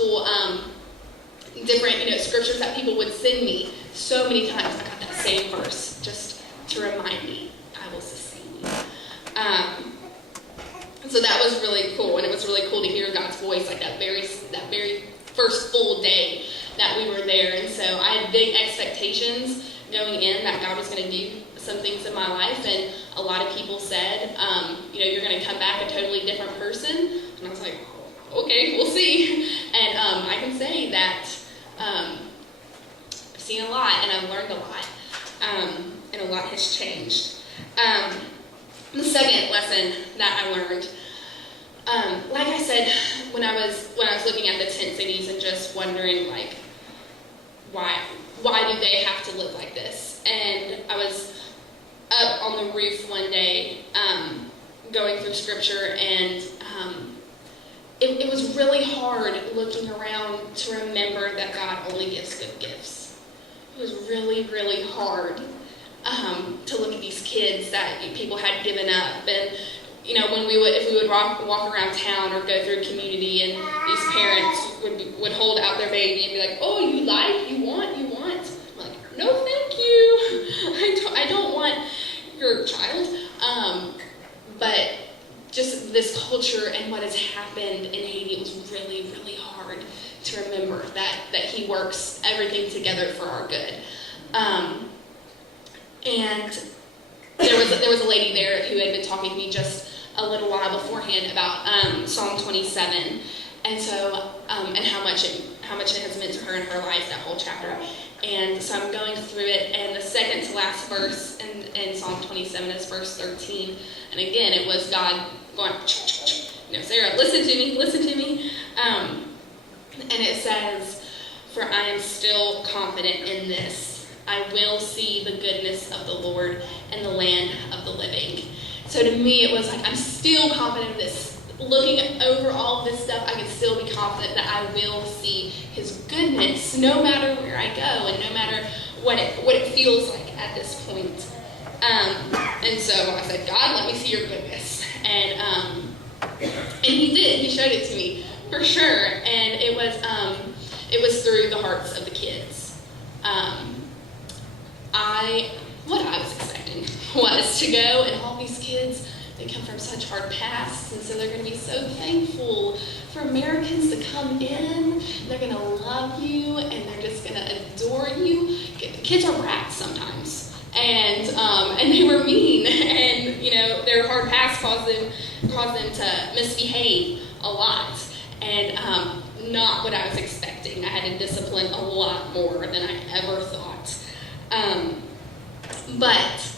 gospel, different, scriptures that people would send me. So many times I got that same verse just to remind me, I will sustain you. So that was really cool, and it was really cool to hear God's voice like that very first full day that we were there. And so I had big expectations going in that God was going to do some things in my life, and a lot of people said, you're going to come back a totally different person. And I was like, okay, we'll see. And I can say that I've seen a lot, and I've learned a lot, and a lot has changed. The second lesson that I learned, like I said, when I was looking at the tent cities and just wondering, like, why do they have to live like this? And I was up on the roof one day, going through scripture, and it was really hard looking around to remember that God only gives good gifts. It was really, really hard to look at these kids that people had given up. And if we would walk around town or go through a community, and these parents would hold out their baby and be like, oh, you want? I'm like, no, thank you. I don't want your child. But just this culture and what has happened in Haiti, it was really, really hard to remember that He works everything together for our good. And there was a lady there who had been talking to me just a little while beforehand about Psalm 27, and so and how much it has meant to her in her life, that whole chapter. And so I'm going through it, and the second to last verse in Psalm 27 is verse 13. And again, it was God going, Sarah, listen to me. And it says, for I am still confident in this. I will see the goodness of the Lord in the land of the living. So to me, it was like, I'm still confident in this. Looking over all of this stuff, I can still be confident that I will see His goodness no matter where I go, and no matter what it feels like at this point. And so I said, God, let me see your goodness. And He did. He showed it to me for sure. And it was through the hearts of the kids. What I was expecting was to go, and all these kids, they come from such hard pasts, and so they're going to be so thankful for Americans to come in. They're going to love you, and they're just going to adore you. Kids are brats sometimes, and they were mean, and their hard past caused them to misbehave a lot, and not what I was expecting. I had to discipline a lot more than I ever thought. But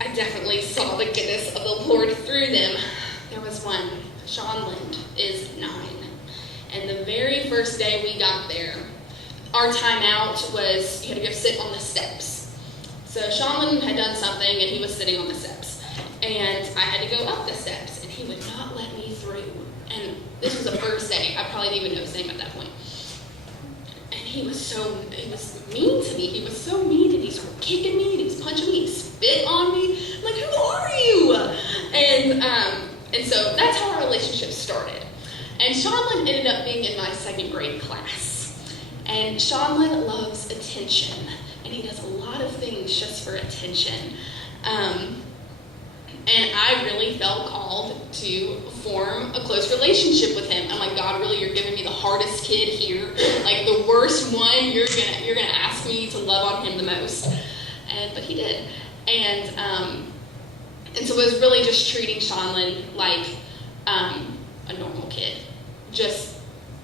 I definitely saw the goodness of the Lord through them. There was one. Sean Lind is 9. And the very first day we got there, our time out was you had to go sit on the steps. So Sean Lind had done something, and he was sitting on the steps. And I had to go up the steps, and he would not let me through. And this was the first day. I probably didn't even know his name at that point. And he was mean to me. He was so mean, and he started kicking me, and he was punching me, he spit on me. I'm like, who are you? And so that's how our relationship started. And Seanlin ended up being in my 2nd grade class. And Seanlin loves attention, and he does a lot of things just for attention. And I really felt called to form a close relationship with him. I'm like, God, really, you're giving me the hardest kid here, like the worst one. You're gonna ask me to love on him the most, but he did. And so it was really just treating Seanlin like a normal kid, just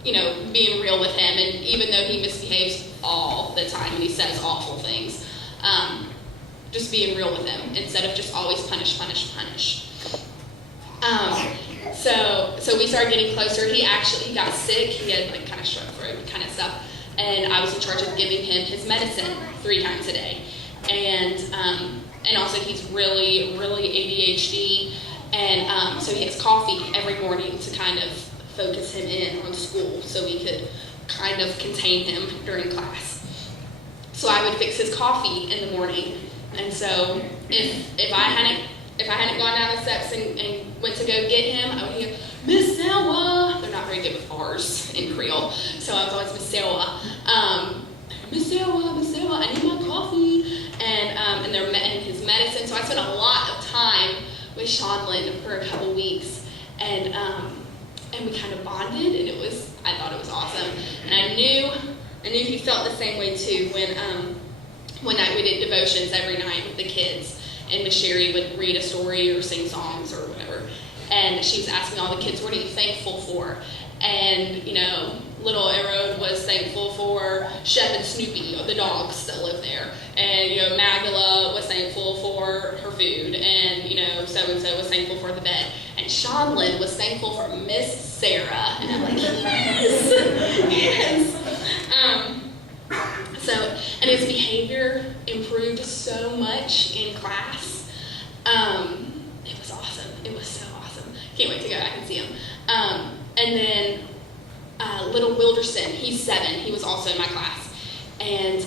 being real with him. And even though he misbehaves all the time and he says awful things, just being real with him instead of just always punish. So we started getting closer. He got sick. He had kind of strep throat kind of stuff, and I was in charge of giving him his medicine 3 times a day. And also he's really, really ADHD, and so he has coffee every morning to kind of focus him in on school, so we could kind of contain him during class. So I would fix his coffee in the morning. And so if I hadn't gone down the steps and went to go get him, I would hear, Miss Selma. They're not very good with R's in Creole, so I was always Miss Sarah. Miss Sarah, I need my coffee, and his medicine. So I spent a lot of time with Seanlin for a couple weeks, and we kind of bonded, and I thought it was awesome. And I knew he felt the same way too when we did devotions every night with the kids, and Miss Sherry would read a story or sing songs or whatever, and she was asking all the kids, what are you thankful for? And, little Erode was thankful for Shep and Snoopy, the dogs that live there. And, Magdala was thankful for her food. And, so-and-so was thankful for the bed. And Seanlin was thankful for Miss Sarah. And I'm like, yes. And his behavior improved so much in class. It was awesome. It was so awesome. Can't wait to go back and see him. And then little Wilderson, he's 7. He was also in my class. And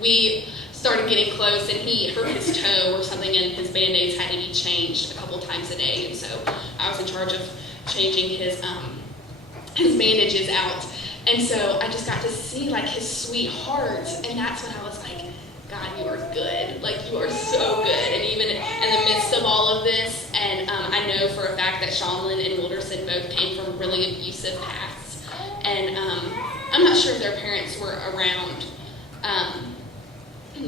we started getting close, and he hurt his toe or something, and his Band-Aids had to be changed a couple times a day. And so I was in charge of changing his bandages out. And so I just got to see, his sweet heart, and that's when I was like, God, you are good. You are so good. And even in the midst of all of this, and I know for a fact that Seanlin and Wilderson both came from really abusive pasts. And I'm not sure if their parents were around,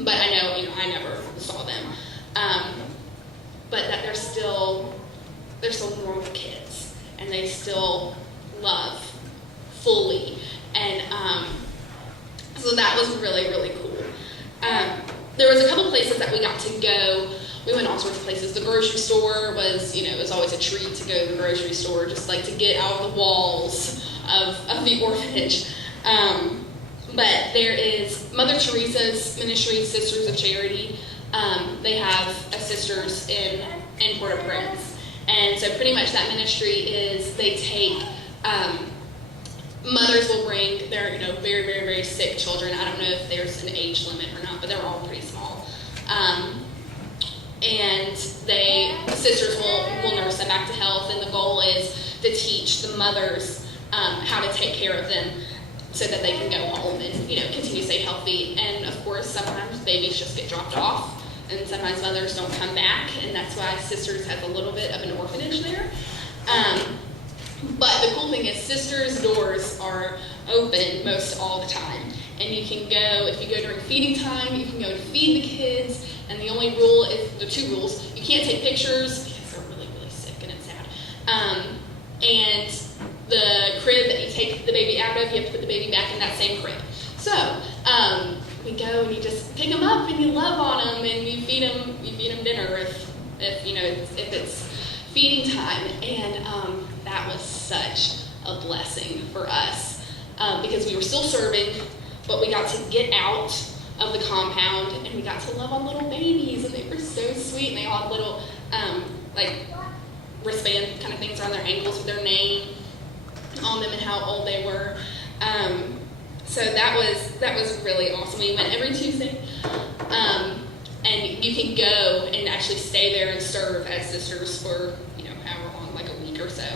but I know, I never saw them. But that they're still normal kids, and they still love fully. And so that was really, really cool. There was a couple places that we got to go. We went all sorts of places. The grocery store was, it was always a treat to go to the grocery store, just to get out of the walls of the orphanage. But there is Mother Teresa's ministry, Sisters of Charity. They have a sisters in Port-au-Prince. And so pretty much that ministry is they take, mothers will bring their, very, very, very sick children. I don't know if there's an age limit or not, but they're all pretty small. And the sisters will nurse them back to health, and the goal is to teach the mothers how to take care of them so that they can go home and, continue to stay healthy. And of course, sometimes babies just get dropped off, and sometimes mothers don't come back, and that's why Sisters has a little bit of an orphanage there. But the cool thing is Sisters' doors are open most all the time. And you can go, if you go during feeding time, you can go and feed the kids. And the only rule is, the 2 rules, you can't take pictures because they're really, really sick and it's sad. And the crib that you take the baby out of, you have to put the baby back in that same crib. So we go and you just pick them up and you love on them and you feed them dinner if it's feeding time. And that was such a blessing for us because we were still serving, but we got to get out of the compound and we got to love on little babies, and they were so sweet, and they all had little wristband kind of things around their ankles with their name on them and how old they were. So that was really awesome. We went every Tuesday, and you can go and actually stay there and serve as sisters for however long, like a week or so.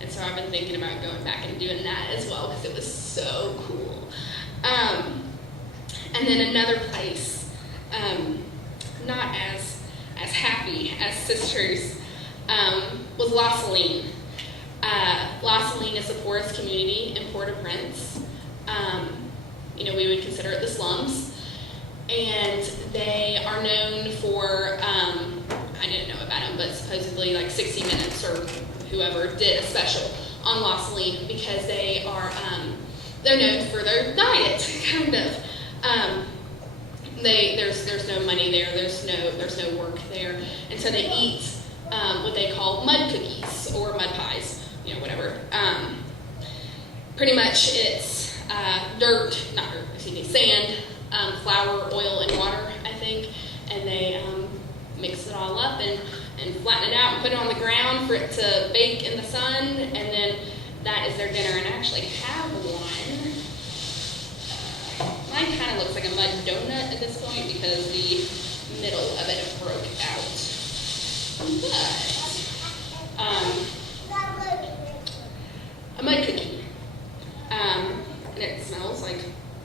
And so I've been thinking about going back and doing that as well because it was so cool. And then another place, not as happy as Sisters, was La Saline. La Saline is the poorest community in Port-au-Prince. We would consider it the slums. And they are known for, I didn't know about them, but supposedly 60 Minutes or whoever did a special on La Saline because they are, they're known for their diet, kind of. There's no money there, there's no work there, and so they eat what they call mud cookies or mud pies, whatever. Pretty much it's sand, flour, oil, and water, I think, and they mix it all up and flatten it out and put it on the ground for it to bake in the sun, and then that is their dinner. And I actually have one. Mine kind of looks like a mud donut at this point because the middle of it broke out. But a mud cookie. And it smells like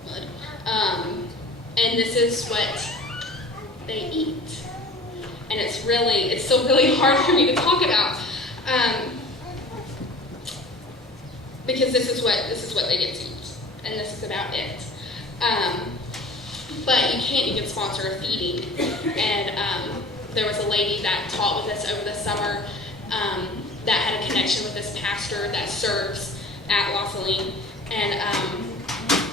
mud. And this is what they eat. And it's still really hard for me to talk about. Because this is what they get to eat. And this is about it. But you can sponsor a feeding. And there was a lady that taught with us over the summer that had a connection with this pastor that serves at La Saline. And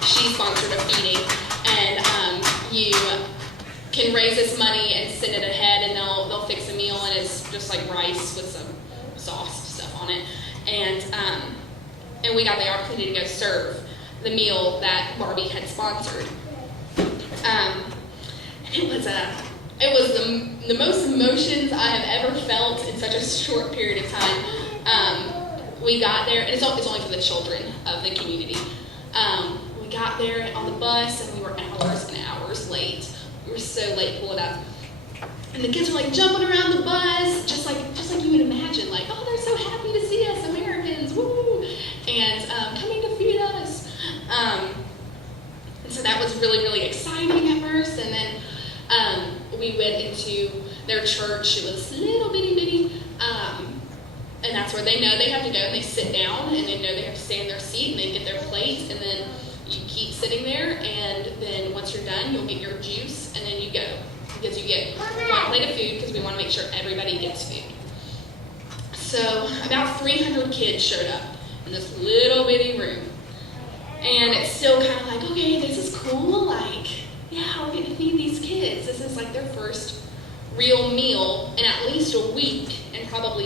she sponsored a feeding. And you can raise this money and send it ahead, and they'll fix a meal, and it's just like rice with some sauce stuff on it. And we got the opportunity to go serve the meal that Barbie had sponsored. It was the most emotions I have ever felt in such a short period of time. We got there, and it's only for the children of the community. We got there on the bus, and we were hours and hours late. We were so late pulling up. And the kids were like jumping around the bus, just like you would imagine, like, oh, they're so happy to see us, Americans, woo! And coming to feed us. And so that was really, really exciting at first. And then we went into their church. It was little bitty. And that's where they know they have to go, and they sit down, and they know they have to stay in their seat, and they get their plate, and then you keep sitting there, and then once you're done, you'll get your juice, and then you go. Because you get one plate of food, because we want to make sure everybody gets food. So about 300 kids showed up in this little bitty room. And it's still kind of like, okay, this is cool. Like, yeah, we're going to feed these kids. This is like their first real meal in at least a week, and probably